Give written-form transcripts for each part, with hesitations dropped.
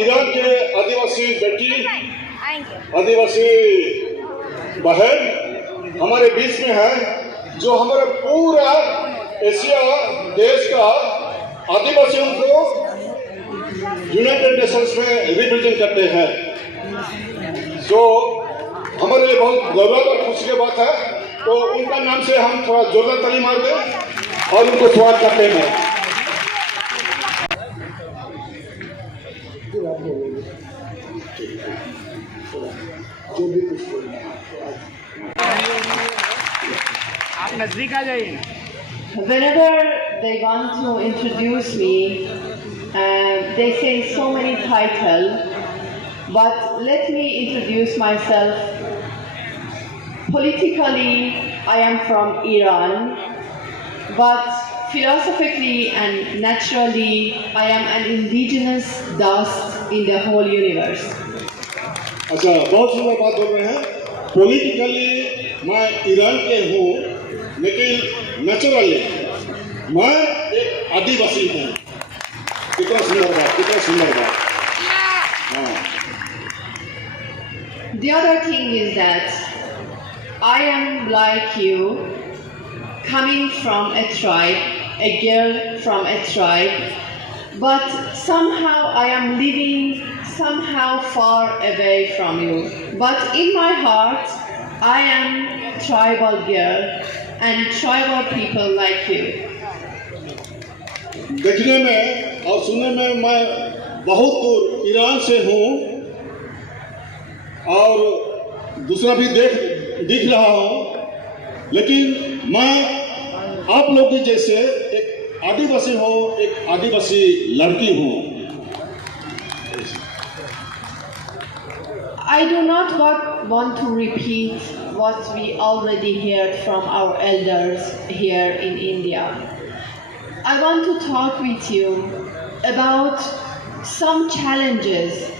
Iran के आदिवासी बेटी, आदिवासी बहन हमारे बीच में है, जो हमारे पूरा एशिया देश का आदिवासियों को यूनाइटेड नेशंस में रिप्रेजेंट करते हैं। हमारे लिए बहुत गौरव और खुशी की बात है। तो उनका नाम से हम थोड़ा जोरदार ताली मार दें और उनको स्वागत करते हैं। आप नजदीक आ जाइए। Whenever they want to introduce me, they say so many titles, but let me introduce myself. Politically, I am from Iran, but philosophically and naturally, I am an indigenous dust in the whole universe. अच्छा, बहुत सुंदर बात बोल रहे हैं। Politically मैं Iran के हूँ, लेकिन नेचुरली मैं एक आदिवासी हूँ। कितना सुंदर बात, कितना सुंदर बात। हाँ। The other thing is that I am like you, coming from a tribe, a girl from a tribe, but somehow I am living somehow far away from you. But in my heart, I am tribal girl and tribal people like you. देखने में और सुनने में मैं बहुत दूर Iran से हूँ और दूसरा भी दिख रहा हूँ, लेकिन मैं आप लोग के जैसे एक आदिवासी हूँ, एक आदिवासी लड़की हूँ। I do not want to repeat what we already heard from our elders here in India. I want to talk with you about some challenges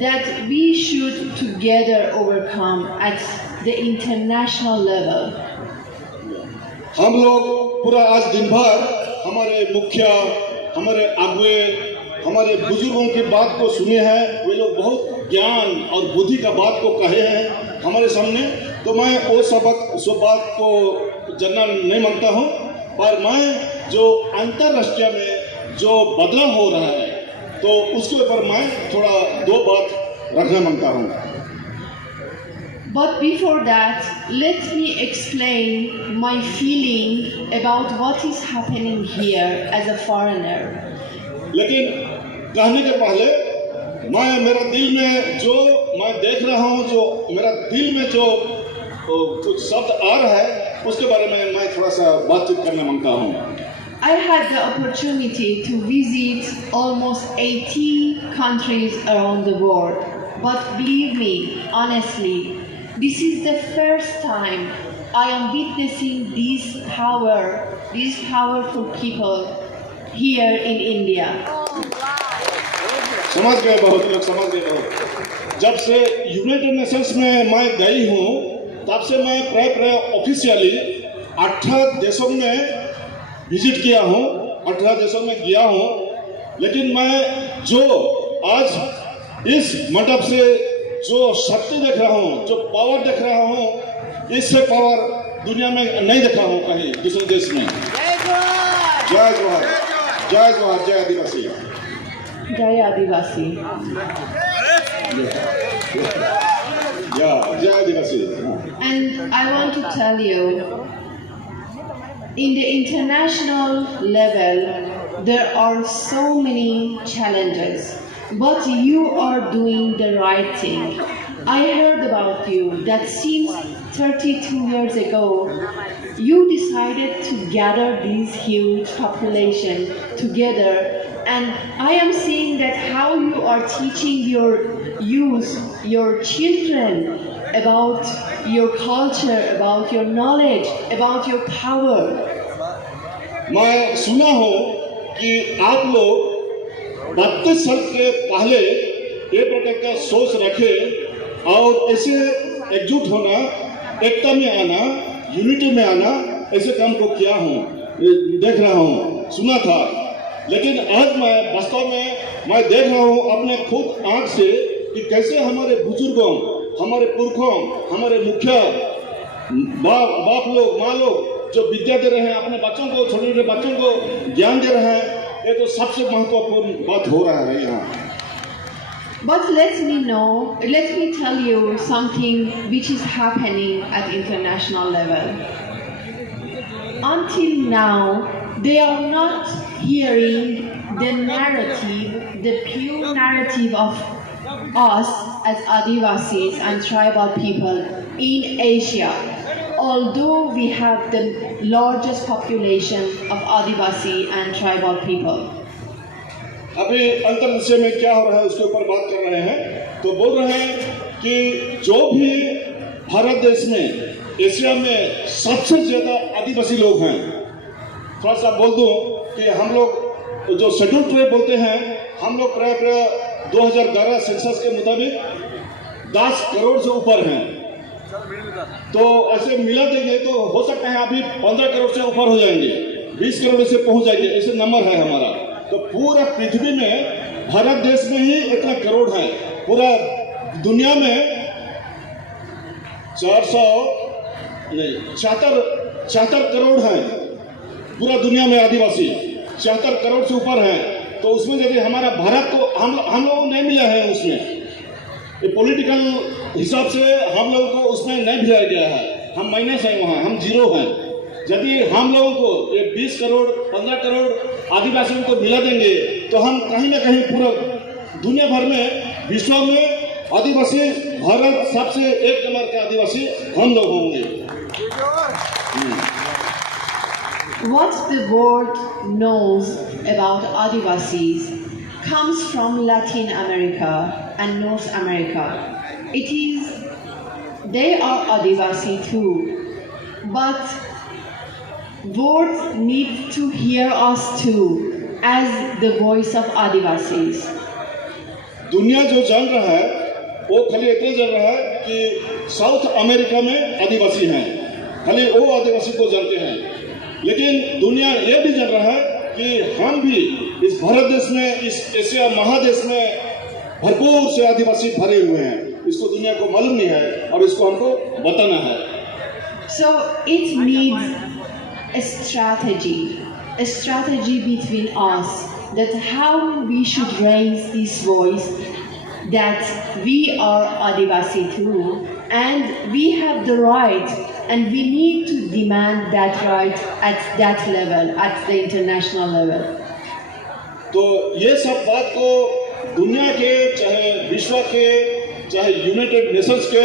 that we should together overcome at the international level. हम लोग पूरा आज दिन भर हमारे मुखिया, हमारे आगुए, हमारे बुजुर्गों की बात को सुने हैं। वे लोग बहुत ज्ञान और बुद्धि का बात को कहे हैं हमारे सामने। तो मैं वो सब बात को जानना नहीं मांगता हूँ, पर मैं जो अंतर्राष्ट्रीय में जो बदलाव हो रहा है, तो उसके ऊपर मैं थोड़ा दो बात रखना मांगता हूँ। But before that, let me explain my feeling about what is happening here as a foreigner. लेकिन कहने के पहले मैं मेरा दिल में जो मैं देख रहा हूँ, जो मेरा दिल में जो कुछ शब्द आ रहा है, उसके बारे में मैं थोड़ा सा बातचीत करना मांगता हूँ। I had the opportunity to visit almost 80 countries around the world. But believe me, honestly, this is the first time I am witnessing these powerful people here in India. समझ गए बहुत लोग, समझ गए बहुत। जब से यूनाइटेड नेशंस में मैं गई हूँ, तब से मैं प्राय ऑफिशियली 18 देशों में विजिट किया हूँ, 18 देशों में गया हूँ। लेकिन मैं जो आज इस मंडप से जो शक्ति देख रहा हूँ, जो पावर देख रहा हूँ, इससे पावर दुनिया में नहीं देखा हूँ कहीं दूसरे देश में। जय जोहार, जय जोहार, जय आदिवासी। Jai Adivasi. Yeah, Jai Adivasi. And I want to tell you, in the international level, there are so many challenges, but you are doing the right thing. I heard about you that since 32 years ago, you decided to gather this huge population together. And I am seeing that how you are teaching your youth, your children about your culture, about your knowledge, about your power. मैं सुना हूँ कि आप लोग 32 साल के पहले ये प्रकार का सोच रखे और ऐसे एकजुट होना, एकता में आना, यूनिटी में आना, ऐसे काम को किया हूँ, देख रहा हूँ, सुना था। लेकिन आज मैं वास्तव में मैं देख रहा हूँ अपने खुद आंख से कि कैसे हमारे बुजुर्गों, हमारे पुरखों, हमारे मुखिया, बाप लोग, माँ लोग जो विद्या दे रहे हैं अपने बच्चों को, छोटे छोटे बच्चों को ज्ञान दे रहे हैं, ये तो सबसे महत्वपूर्ण बात हो रहा है यहाँ। But let me tell you something which is happening at international level. Until now, they are not hearing the narrative, the pure narrative of us as Adivasis and tribal people in Asia. Although we have the largest population of Adivasi and tribal people. अभी अंतर्देशीय में क्या हो रहा है उसके ऊपर बात कर रहे हैं, तो बोल रहे हैं कि जो भी भारत देश में, एशिया में सबसे ज्यादा आदिवासी लोग हैं। थोड़ा सा बोल दूं कि हम लोग जो शेड्यूल ट्राइब बोलते हैं, हम लोग प्राय 2011 सेंसस के मुताबिक 10 करोड़ से ऊपर हैं। तो ऐसे मिला देंगे तो हो सकता है अभी 15 करोड़ से ऊपर हो जाएंगे, 20 करोड़ से पहुंच जाएंगे, ऐसे नंबर है हमारा। तो पूरा पृथ्वी में भारत देश में ही इतना करोड़ है, पूरा दुनिया में 74 करोड़ हैं पूरा दुनिया में आदिवासी, 74 करोड़ से ऊपर हैं। तो उसमें यदि हमारा भारत को हम लोग नहीं मिला है, उसमें ये पॉलिटिकल हिसाब से हम लोगों को उसमें नहीं भिजाया गया है, हम माइनस हैं वहाँ, हम जीरो हैं। यदि हम लोगों को ये 20 करोड़ 15 करोड़ आदिवासियों को मिला देंगे तो हम कहीं ना कहीं पूरा दुनिया भर में, विश्व में आदिवासी, भारत सबसे एक नंबर के आदिवासी हम लोग होंगे। What the world knows about Adivasis comes from Latin America and North America. They are Adivasi too, but world need to hear us too as the voice of Adivasis. दुनिया जो जान रहा है वो खाली इतना जान रहा है कि साउथ अमेरिका में आदिवासी हैं, खाली वो आदिवासी को जानते हैं, लेकिन दुनिया ये भी जान रहा है कि हम भी इस भारत देश में, इस एशिया महादेश में भरपूर से आदिवासी भरे हुए हैं। इसको दुनिया को मालूम नहीं है और इसको हमको बताना है। So it needs a strategy between us, that how we should raise this voice that we are Adivasi too and we have the right and we need to demand that right at that level, at the international level. तो ये सब बात को दुनिया के, चाहे विश्व के, चाहे यूनाइटेड नेशंस के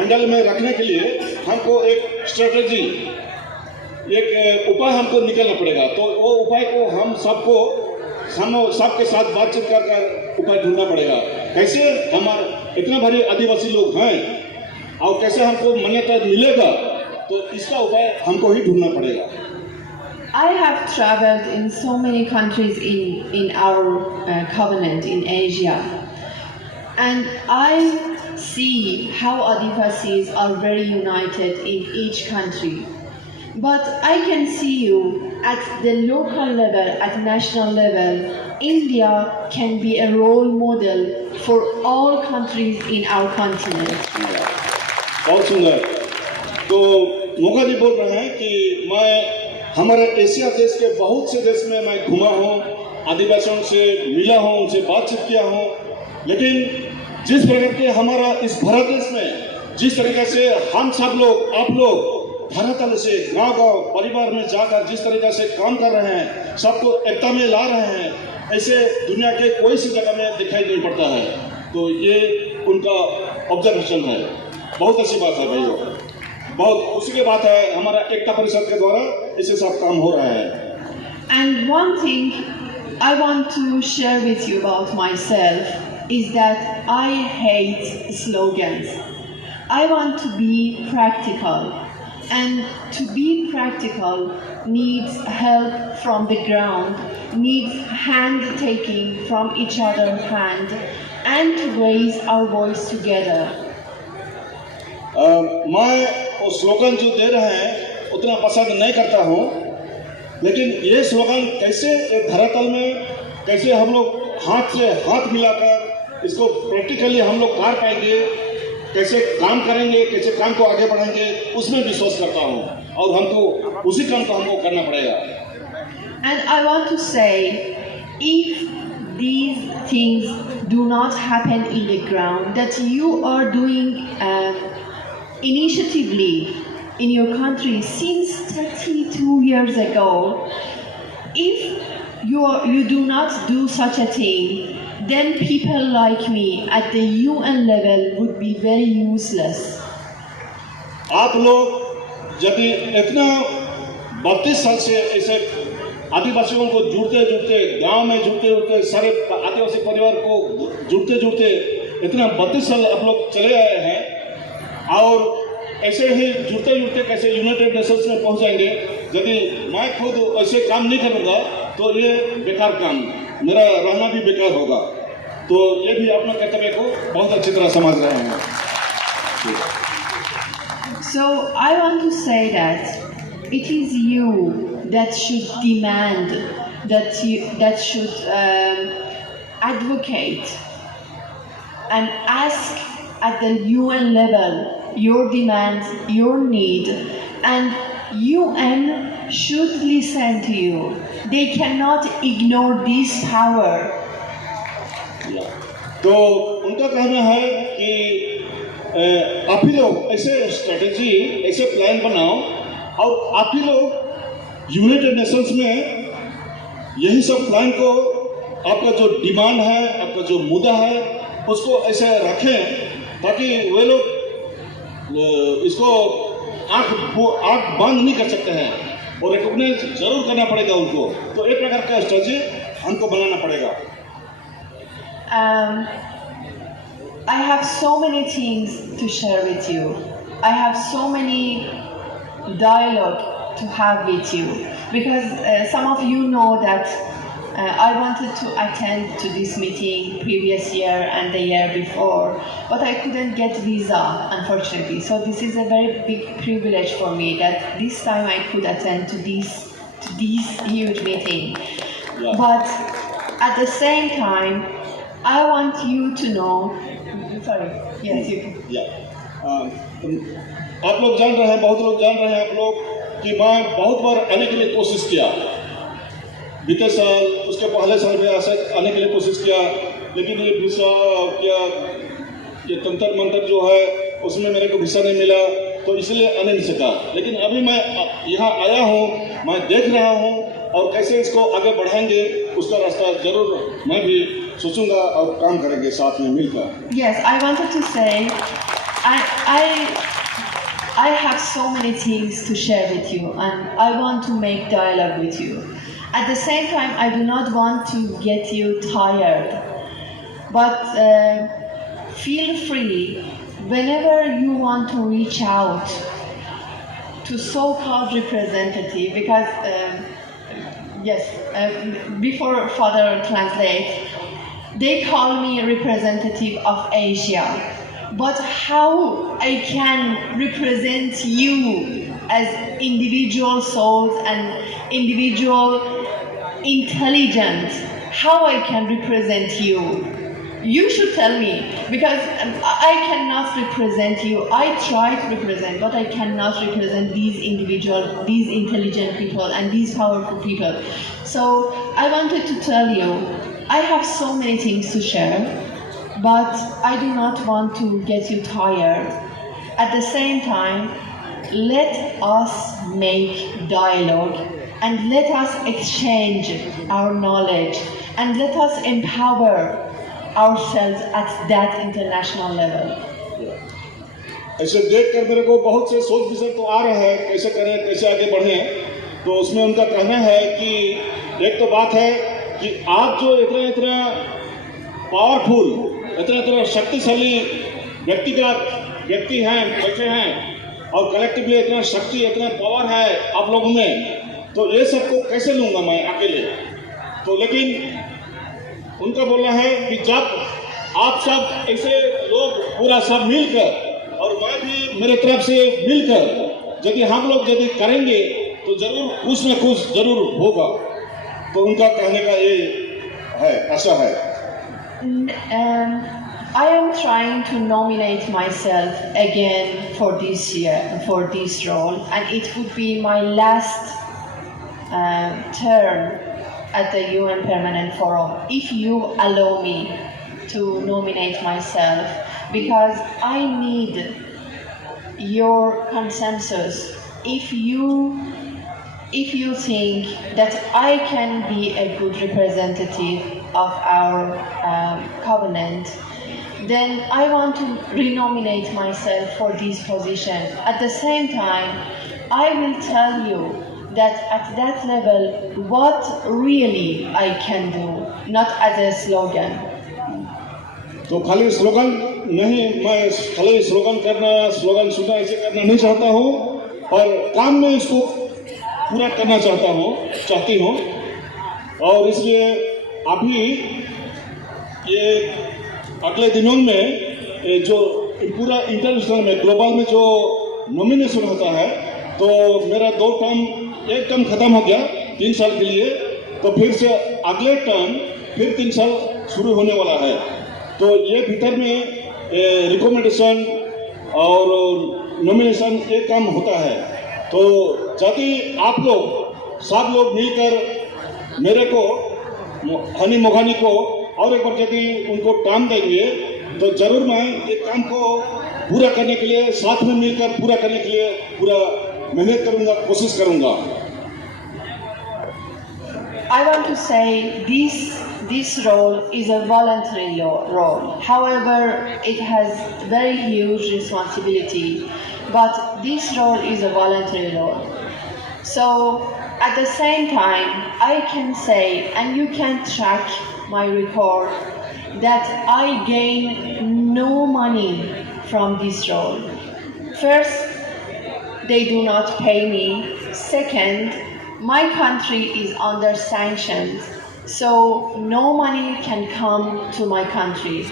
अंडर में रखने के लिए हमको एक स्ट्रेटजी, एक उपाय हमको निकालना पड़ेगा। तो वो उपाय को हम सबके साथ बातचीत कर उपाय ढूंढना पड़ेगा। कैसे हमारे इतना भारी आदिवासी लोग हैं और कैसे हमको मान्यता मिलेगा, तो इसका उपाय हमको ही ढूंढना पड़ेगा। I have traveled in so many countries in our covenant in Asia, and I see how Adivasis are very united in each country. But I can see you at the local level, at national level, India can be a role model for all countries in our continent. बहुत सुंदर। तो मोगाजी बोल रहे हैं कि मैं हमारे Asia देश के बहुत से देश में मैं घुमा हूँ, आदिवासियों से मिला हूँ, उनसे बातचीत किया हूँ, लेकिन जिस प्रकार के हमारा इस भारत देश में जिस तरीके से हम सब लोग, आप लोग धरातल से गांव-गांव परिवार में जाकर जिस तरीके से काम कर रहे हैं, सबको एकता में ला रहे हैं, ऐसे दुनिया के कोई सी जगह में दिखाई नहीं पड़ता है। तो ये उनका ऑब्जर्वेशन है। बहुत अच्छी बात है भाइयों, बहुत उसी की बात है, हमारा एकता परिषद के द्वारा ऐसे सब काम हो रहा है। And one thing I want to share with you about myself is that I hate slogans. I want to be practical. And to be practical needs help from the ground, needs hand taking from each other's hand, and to raise our voice together. मैं वो slogan जो दे रहे हैं उतना पसंद नहीं करता हूँ, लेकिन ये स्लोगन कैसे धरातल में कैसे हम लोग हाथ से हाथ मिलाकर इसको प्रैक्टिकली हम लोग कर पाएंगे, कैसे काम करेंगे, कैसे काम को आगे बढ़ाएंगे, उसमें विश्वास करता हूँ और हमको उसी काम को हमको करना पड़ेगा। And I want to say, if these things do not happen in the ground, that you are doing initiatively in your country since 32 years ago, if you do not do such a thing, then people like me at the UN level would be very useless. आप लोग यदि इतना 32 साल से ऐसे आदिवासियों को जुड़ते गांव में जुड़ते सारे आदिवासी परिवार को जुड़ते इतना 32 साल आप लोग चले आए हैं और ऐसे ही जुड़ते कैसे यूनाइटेड नेशंस में पहुंच जाएंगे। यदि मैं खुद ऐसे काम नहीं करूंगा तो ये बेकार काम, मेरा रहना भी बेकार होगा। तो ये भी अपना कर्तव्य को बहुत अच्छी तरह समझ रहे हैं। So I want to say that it is you that should demand, that should advocate and ask at the UN level your demands, your need, and UN should listen to you. They cannot ignore this power. तो उनका कहना है कि आप ही लोग ऐसे strategy, ऐसे plan बनाओ और आप ही लोग यूनाइटेड नेशंस में यही सब प्लान को, आपका जो डिमांड है, आपका जो मुद्दा है, उसको ऐसे रखें ताकि वे लोग इसको आँख बंद नहीं कर सकते हैं और रिकॉग्नाइज जरूर करना पड़ेगा उनको। तो एक प्रकार का स्ट्रेटेजी हमको बनाना पड़ेगा। I have so many things to share with you. I have so many dialogue to have with you because some of you know that I wanted to attend to this meeting previous year and the year before, but I couldn't get visa, unfortunately. So this is a very big privilege for me that this time I could attend to this huge meeting. Yeah. But at the same time, I want you to know. Sorry. Yes, you can. आप लोग जान रहे हैं, बहुत लोग जान रहे हैं आप लोग कि मैं बहुत बार आने के लिए कोशिश किया। बीते साल, उसके पहले साल भी आने के लिए कोशिश किया, लेकिन ये वीसा क्या ये तंत्र मंत्र जो है उसमें मेरे को वीसा नहीं मिला, तो इसलिए आने नहीं सका। लेकिन अभी मैं यहाँ आया हूँ, मैं देख रहा हूँ और कैसे इसको आगे बढ़ाएंगे उसका रास्ता जरूर मैं भी सोचूंगा और काम करेंगे साथ में मिलकर। Yes, I wanted to say, I have so many things to share with you, and I want to make dialogue with you. At the same time, I do not want to get you tired, but feel free whenever you want to reach out to so-called representative, because before Father translate, they call me a representative of Asia, but how I can represent you as individual souls and individual intelligence, how I can represent you? You should tell me, because I cannot represent you. I try to represent, but I cannot represent these individual, these intelligent people and these powerful people. So I wanted to tell you, I have so many things to share, but I do not want to get you tired. At the same time, let us make dialogue and let us exchange our knowledge and let us empower ourselves at that international level. ऐसे देख कर मेरे को बहुत से सोच विचार तो आ रहा है, कैसे करें, कैसे आगे बढ़ें। तो उसमें उनका कहना है कि एक तो बात है कि आप जो इतना पावरफुल, इतना शक्तिशाली व्यक्ति हैं, बच्चे हैं और कलेक्टिवली इतना शक्ति, इतना पावर है आप लोगों में, तो ये सबको कैसे लूँगा मैं अकेले। तो लेकिन उनका बोलना है कि जब आप सब ऐसे लोग पूरा सब मिलकर और मैं भी मेरे तरफ से मिलकर यदि हम लोग यदि करेंगे तो जरूर कुछ न कुछ जरूर होगा। तो उनका कहने का ये है, आशा है। I am trying to nominate myself again for this year, for this role, and it would be my last term at the UN Permanent Forum, if you allow me to nominate myself, because I need your consensus. If you think that I can be a good representative of our covenant, then I want to renominate myself for this position. At the same time, I will tell you that at that level, what really I can do, not as a slogan. तो खाली slogan नहीं, मैं खाली slogan सुनना ऐसे करना नहीं चाहता हूँ, और काम में इसको पूरा करना चाहती हूँ। और इसलिए अभी ये अगले दिनों में जो पूरा इंटरनेशनल में, ग्लोबल में जो नॉमिनेशन होता है, तो मेरा एक टर्म खत्म हो गया 3 साल के लिए, तो फिर से अगले टर्म फिर 3 साल शुरू होने वाला है। तो ये भीतर में रिकमेंडेशन और नॉमिनेशन एक काम होता है। तो यदि आप लोग सब लोग मिलकर मेरे को, हनी मोघानी को, और एक बार यदि उनको टाइम देंगे, तो जरूर मैं एक काम को पूरा करने के लिए, साथ में मिलकर पूरा करने के लिए पूरा मेहनत करूंगा, कोशिश करूंगा। I want to say this role is a voluntary role. However, it has very huge responsibility, but this role is a voluntary role. So at the same time, I can say, and you can track my record, that I gain no money from this role. First, they do not pay me. Second, my country is under sanctions, so no money can come to my country.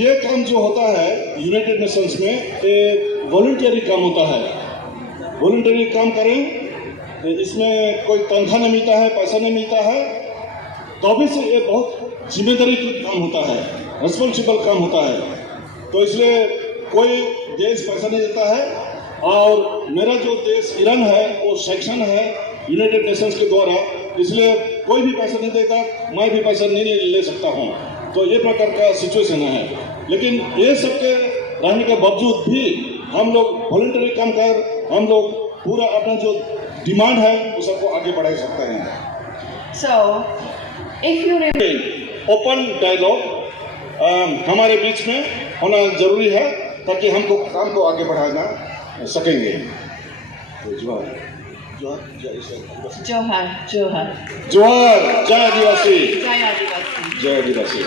ये काम जो होता है United Nations में, एक voluntary काम होता है। वॉलंटियरी काम करें, इसमें कोई तनख्वाह नहीं मिलता है, पैसा नहीं मिलता है, तो भी से ये बहुत जिम्मेदारी का काम होता है, रिस्पॉन्सिबल काम होता है। तो इसलिए कोई देश पैसा नहीं देता है, और मेरा जो देश ईरान है वो सेक्शन है यूनाइटेड नेशंस के द्वारा, इसलिए कोई भी पैसा नहीं देगा, मैं भी पैसा नहीं ले सकता हूँ। तो ये प्रकार का सिचुएशन है। लेकिन ये सबके रहने के बावजूद भी हम लोग वॉलंटरी काम कर, हम लोग पूरा अपना जो डिमांड है उस सबको आगे बढ़ा सकते हैं। So, if you open dialogue हमारे बीच में होना जरूरी है, ताकि हमको काम को आगे बढ़ाना सकेंगे। तो जोहार, Johar. जोहार, जय आदिवासी, Jai Adivasi. जय आदिवासी।